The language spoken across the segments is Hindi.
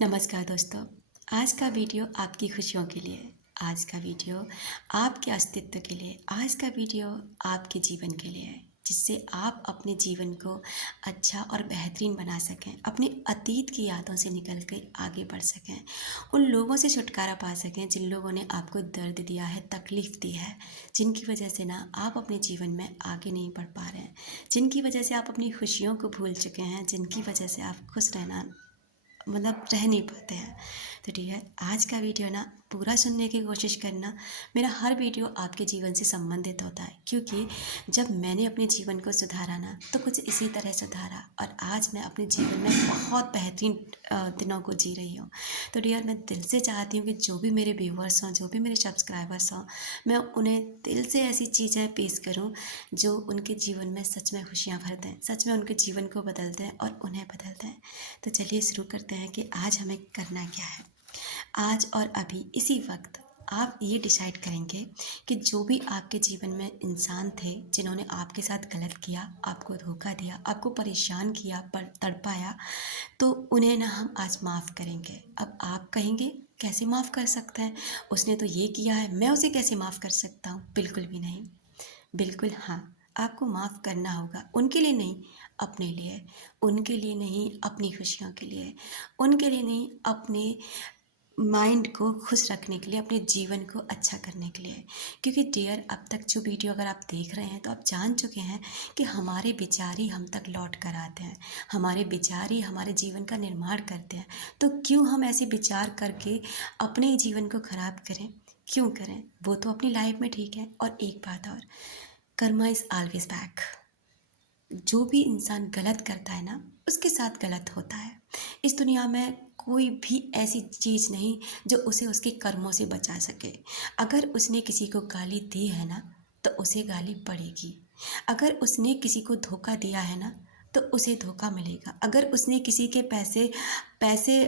नमस्कार दोस्तों। आज का वीडियो आपकी खुशियों के लिए है। आज का वीडियो आपके अस्तित्व के लिए, आज का वीडियो आपके जीवन के लिए है, जिससे आप अपने जीवन को अच्छा और बेहतरीन बना सकें, अपने अतीत की यादों से निकल कर आगे बढ़ सकें, उन लोगों से छुटकारा पा सकें जिन लोगों ने आपको दर्द दिया है, तकलीफ़ दी है, जिनकी वजह से ना आप अपने जीवन में आगे नहीं बढ़ पा रहे हैं, जिनकी वजह से आप अपनी खुशियों को भूल चुके हैं, जिनकी वजह से आप खुश रहना रह नहीं पाते हैं। तो ठीक है, आज का वीडियो ना पूरा सुनने की कोशिश करना। मेरा हर वीडियो आपके जीवन से संबंधित होता है, क्योंकि जब मैंने अपने जीवन को सुधारा ना तो कुछ इसी तरह सुधारा, और आज मैं अपने जीवन में बहुत बेहतरीन दिनों को जी रही हूँ। तो डियर, मैं दिल से चाहती हूँ कि जो भी मेरे व्यूवर्स हों, जो भी मेरे सब्सक्राइबर्स हों, मैं उन्हें दिल से ऐसी चीज़ें पेश करूँ जो उनके जीवन में सच में खुशियाँ भर दें, सच में उनके जीवन को बदल दें और उन्हें बदल दें। तो चलिए शुरू करते हैं कि आज हमें करना क्या है। आज और अभी इसी वक्त आप ये डिसाइड करेंगे कि जो भी आपके जीवन में इंसान थे जिन्होंने आपके साथ गलत किया, आपको धोखा दिया, आपको परेशान किया, पर तड़पाया, तो उन्हें ना हम आज माफ़ करेंगे। अब आप कहेंगे कैसे माफ़ कर सकते हैं, उसने तो ये किया है, मैं उसे कैसे माफ़ कर सकता हूँ। बिल्कुल भी नहीं, बिल्कुल हाँ, आपको माफ़ करना होगा। उनके लिए नहीं, अपने लिए। उनके लिए नहीं, अपनी खुशियों के लिए। उनके लिए नहीं, अपने माइंड को खुश रखने के लिए, अपने जीवन को अच्छा करने के लिए। क्योंकि डियर, अब तक जो वीडियो अगर आप देख रहे हैं तो आप जान चुके हैं कि हमारे विचार ही हम तक लौट कर आते हैं, हमारे विचार ही हमारे जीवन का निर्माण करते हैं। तो क्यों हम ऐसे विचार करके अपने ही जीवन को ख़राब करें? क्यों करें? वो तो अपनी लाइफ में ठीक है। और एक बात और, कर्मा इज़ ऑलवेज बैक। जो भी इंसान गलत करता है ना, उसके साथ गलत होता है। इस दुनिया में कोई भी ऐसी चीज़ नहीं जो उसे उसके कर्मों से बचा सके। अगर उसने किसी को गाली दी है ना, तो उसे गाली पड़ेगी। अगर उसने किसी को धोखा दिया है ना, तो उसे धोखा मिलेगा। अगर उसने किसी के पैसे पैसे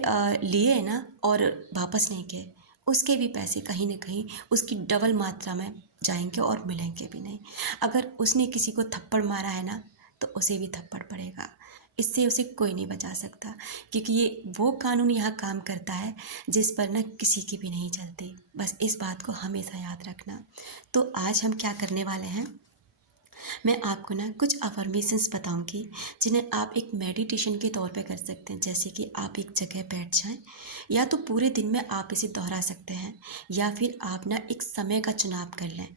लिए ना और वापस नहीं किए, उसके भी पैसे कहीं न कहीं उसकी डबल मात्रा में जाएँगे और मिलेंगे भी नहीं। अगर उसने किसी को थप्पड़ मारा है ना, तो उसे भी थप्पड़ पड़ेगा। इससे उसे कोई नहीं बचा सकता, क्योंकि ये वो कानून यहाँ काम करता है जिस पर ना किसी की भी नहीं चलती। बस इस बात को हमेशा याद रखना। तो आज हम क्या करने वाले हैं, मैं आपको ना कुछ अफर्मेशंस बताऊंगी जिन्हें आप एक मेडिटेशन के तौर पे कर सकते हैं। जैसे कि आप एक जगह बैठ जाएं, या तो पूरे दिन में आप इसे दोहरा सकते हैं, या फिर आप ना एक समय का चुनाव कर लें।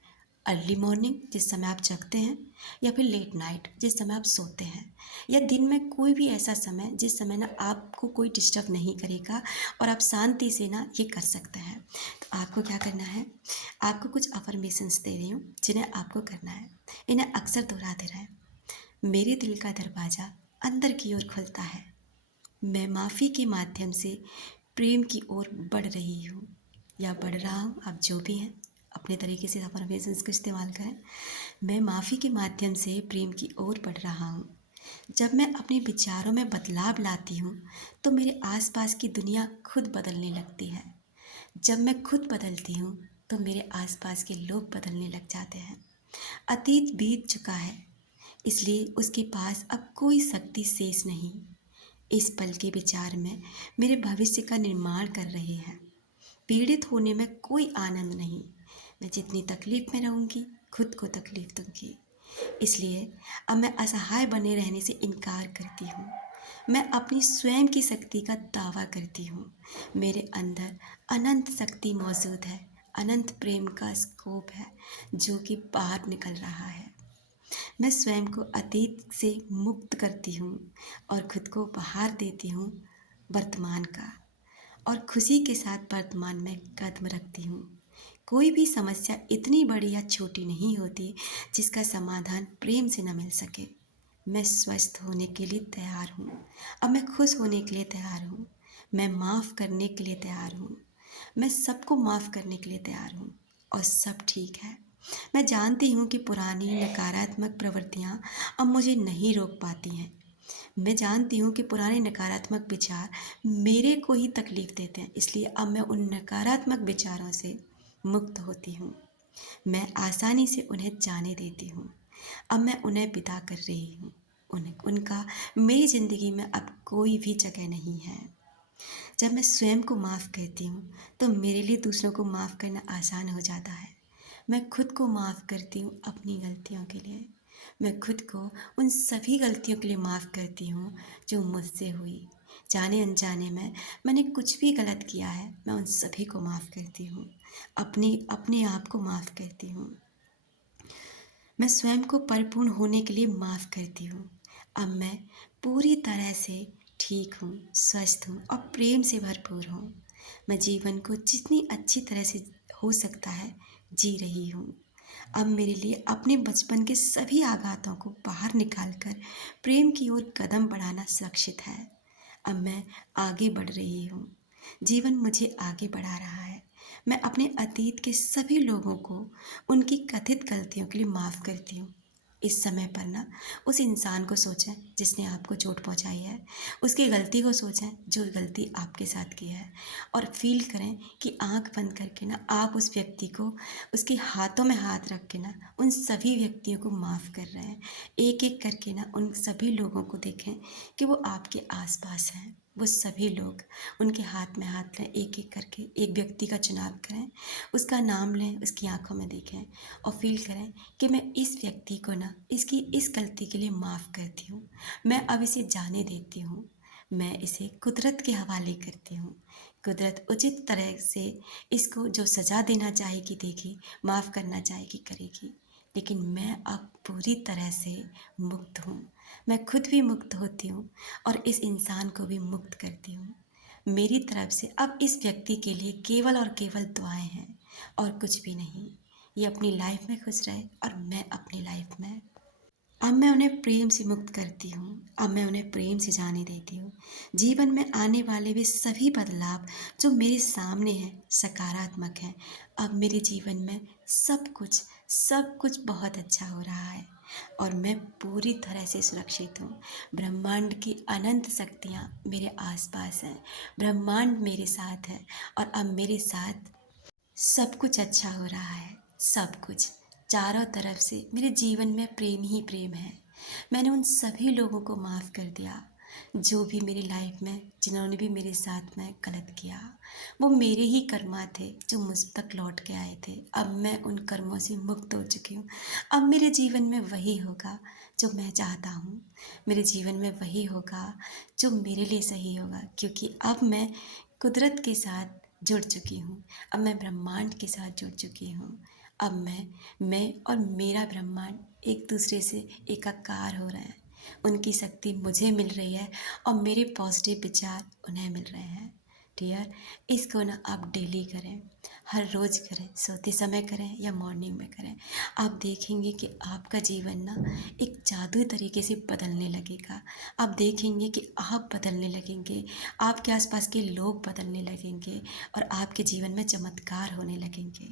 अर्ली मॉर्निंग, जिस समय आप जगते हैं, या फिर लेट नाइट, जिस समय आप सोते हैं, या दिन में कोई भी ऐसा समय जिस समय ना आपको कोई डिस्टर्ब नहीं करेगा और आप शांति से ना ये कर सकते हैं। तो आपको क्या करना है, आपको कुछ अफर्मेशंस दे रही हूँ जिन्हें आपको करना है। इन्हें अक्सर दोहराते रहें। मेरे दिल का दरवाज़ा अंदर की ओर खुलता है, मैं माफ़ी के माध्यम से प्रेम की ओर बढ़ रही हूँ या बढ़ रहा हूँ। आप जो भी हैं, अपने तरीके से अफर्मेशंस को इस्तेमाल करें। मैं माफ़ी के माध्यम से प्रेम की ओर बढ़ रहा हूँ। जब मैं अपने विचारों में बदलाव लाती हूँ तो मेरे आसपास की दुनिया खुद बदलने लगती है। जब मैं खुद बदलती हूँ तो मेरे आसपास के लोग बदलने लग जाते हैं। अतीत बीत चुका है, इसलिए उसके पास अब कोई शक्ति शेष नहीं। इस पल के विचार में मेरे भविष्य का निर्माण कर रहे हैं। पीड़ित होने में कोई आनंद नहीं। मैं जितनी तकलीफ में रहूँगी, खुद को तकलीफ दूंगी। इसलिए अब मैं असहाय बने रहने से इनकार करती हूँ। मैं अपनी स्वयं की शक्ति का दावा करती हूँ। मेरे अंदर अनंत शक्ति मौजूद है, अनंत प्रेम का स्कोप है जो कि बाहर निकल रहा है। मैं स्वयं को अतीत से मुक्त करती हूँ और खुद को उपहार देती हूँ वर्तमान का, और खुशी के साथ वर्तमान में कदम रखती हूँ। कोई भी समस्या इतनी बड़ी या छोटी नहीं होती जिसका समाधान प्रेम से न मिल सके। मैं स्वस्थ होने के लिए तैयार हूँ। अब मैं खुश होने के लिए तैयार हूँ। मैं माफ़ करने के लिए तैयार हूँ। मैं सबको माफ़ करने के लिए तैयार हूँ और सब ठीक है। मैं जानती हूँ कि पुरानी नकारात्मक प्रवृत्तियाँ अब मुझे नहीं रोक पाती हैं। मैं जानती हूँ कि पुराने नकारात्मक विचार मेरे को ही तकलीफ़ देते हैं, इसलिए अब मैं उन नकारात्मक विचारों से मुक्त होती हूँ। मैं आसानी से उन्हें जाने देती हूँ। अब मैं उन्हें विदा कर रही हूँ। उनका मेरी ज़िंदगी में अब कोई भी जगह नहीं है। जब मैं स्वयं को माफ़ करती हूँ तो मेरे लिए दूसरों को माफ़ करना आसान हो जाता है। मैं खुद को माफ़ करती हूँ अपनी गलतियों के लिए। मैं खुद को उन सभी गलतियों के लिए माफ़ करती हूँ जो मुझसे हुई। जाने अनजाने में मैंने कुछ भी गलत किया है, मैं उन सभी को माफ़ करती हूँ। अपने आप को माफ़ करती हूँ। मैं स्वयं को परिपूर्ण होने के लिए माफ़ करती हूँ। अब मैं पूरी तरह से ठीक हूँ, स्वस्थ हूँ और प्रेम से भरपूर हूँ। मैं जीवन को जितनी अच्छी तरह से हो सकता है जी रही हूँ। अब मेरे लिए अपने बचपन के सभी आघातों को बाहर निकाल कर प्रेम की ओर कदम बढ़ाना सुरक्षित है। अब मैं आगे बढ़ रही हूँ। जीवन मुझे आगे बढ़ा रहा है। मैं अपने अतीत के सभी लोगों को उनकी कथित गलतियों के लिए माफ़ करती हूँ। इस समय पर ना उस इंसान को सोचें जिसने आपको चोट पहुँचाई है, उसकी गलती को सोचें जो गलती आपके साथ की है, और फ़ील करें कि आँख बंद करके ना आप उस व्यक्ति को उसके हाथों में हाथ रख के ना उन सभी व्यक्तियों को माफ़ कर रहे हैं। एक-एक करके ना उन सभी लोगों को देखें कि वो आपके आस-पास हैं। वो सभी लोग, उनके हाथ में हाथ लें, एक-एक करके एक व्यक्ति का चुनाव करें, उसका नाम लें, उसकी आँखों में देखें और फ़ील करें कि मैं इस व्यक्ति को ना इसकी इस गलती के लिए माफ़ करती हूँ। मैं अब इसे जाने देती हूँ। मैं इसे कुदरत के हवाले करती हूँ। कुदरत उचित तरह से इसको जो सज़ा देना चाहेगी देगी, माफ़ करना चाहेगी करेगी। लेकिन मैं अब पूरी तरह से मुक्त हूँ। मैं खुद भी मुक्त होती हूँ और इस इंसान को भी मुक्त करती हूँ। मेरी तरफ से अब इस व्यक्ति के लिए केवल और केवल दुआएं हैं और कुछ भी नहीं। ये अपनी लाइफ में खुश रहे और मैं अपनी लाइफ में। अब मैं उन्हें प्रेम से मुक्त करती हूँ। अब मैं उन्हें प्रेम से जाने देती हूँ। जीवन में आने वाले वे सभी बदलाव जो मेरे सामने हैं सकारात्मक हैं। अब मेरे जीवन में सब कुछ बहुत अच्छा हो रहा है और मैं पूरी तरह से सुरक्षित हूँ। ब्रह्मांड की अनंत शक्तियाँ मेरे आसपास हैं। ब्रह्मांड मेरे साथ है और अब मेरे साथ सब कुछ अच्छा हो रहा है। सब कुछ चारों तरफ से मेरे जीवन में प्रेम ही प्रेम है। मैंने उन सभी लोगों को माफ़ कर दिया जो भी मेरी लाइफ में, जिन्होंने भी मेरे साथ में गलत किया। वो मेरे ही कर्मा थे जो मुझ तक लौट के आए थे। अब मैं उन कर्मों से मुक्त हो चुकी हूँ। अब मेरे जीवन में वही होगा जो मैं चाहता हूँ। मेरे जीवन में वही होगा जो मेरे लिए सही होगा, क्योंकि अब मैं कुदरत के साथ जुड़ चुकी हूँ। अब मैं ब्रह्मांड के साथ जुड़ चुकी हूँ। अब मैं और मेरा ब्रह्मांड एक दूसरे से एकाकार हो रहे हैं। उनकी शक्ति मुझे मिल रही है और मेरे पॉजिटिव विचार उन्हें मिल रहे हैं। डियर, इसको ना आप डेली करें, हर रोज़ करें, सोते समय करें या मॉर्निंग में करें। आप देखेंगे कि आपका जीवन ना एक जादुई तरीके से बदलने लगेगा। आप देखेंगे कि आप बदलने लगेंगे, आपके आसपास के लोग बदलने लगेंगे और आपके जीवन में चमत्कार होने लगेंगे।